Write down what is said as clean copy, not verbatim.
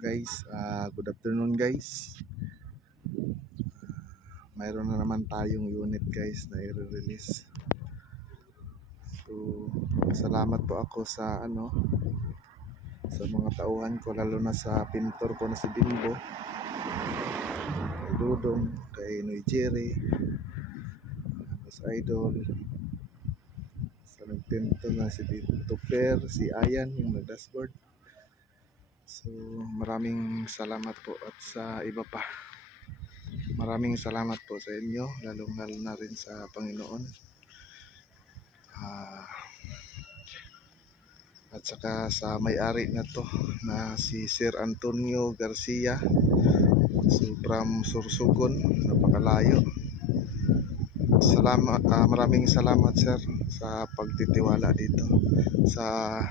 guys, good afternoon guys. Mayroon na naman tayong unit guys na i-release. So, salamat po ako sa sa mga tauhan ko, lalo na sa pintor ko na si Bimbo, kay Dudong, kay Noy Jerry, Mas Idol, sa nagpintor na si Tito Per, si Ayan yung nag-dashboard. So maraming salamat po, at sa iba pa, maraming salamat po sa inyo, lalong lalo na rin sa Panginoon. At saka sa may-ari na to na si Sir Antonio Garcia, so from Sorsogon, napakalayo. Salamat, maraming salamat sir sa pagtitiwala dito sa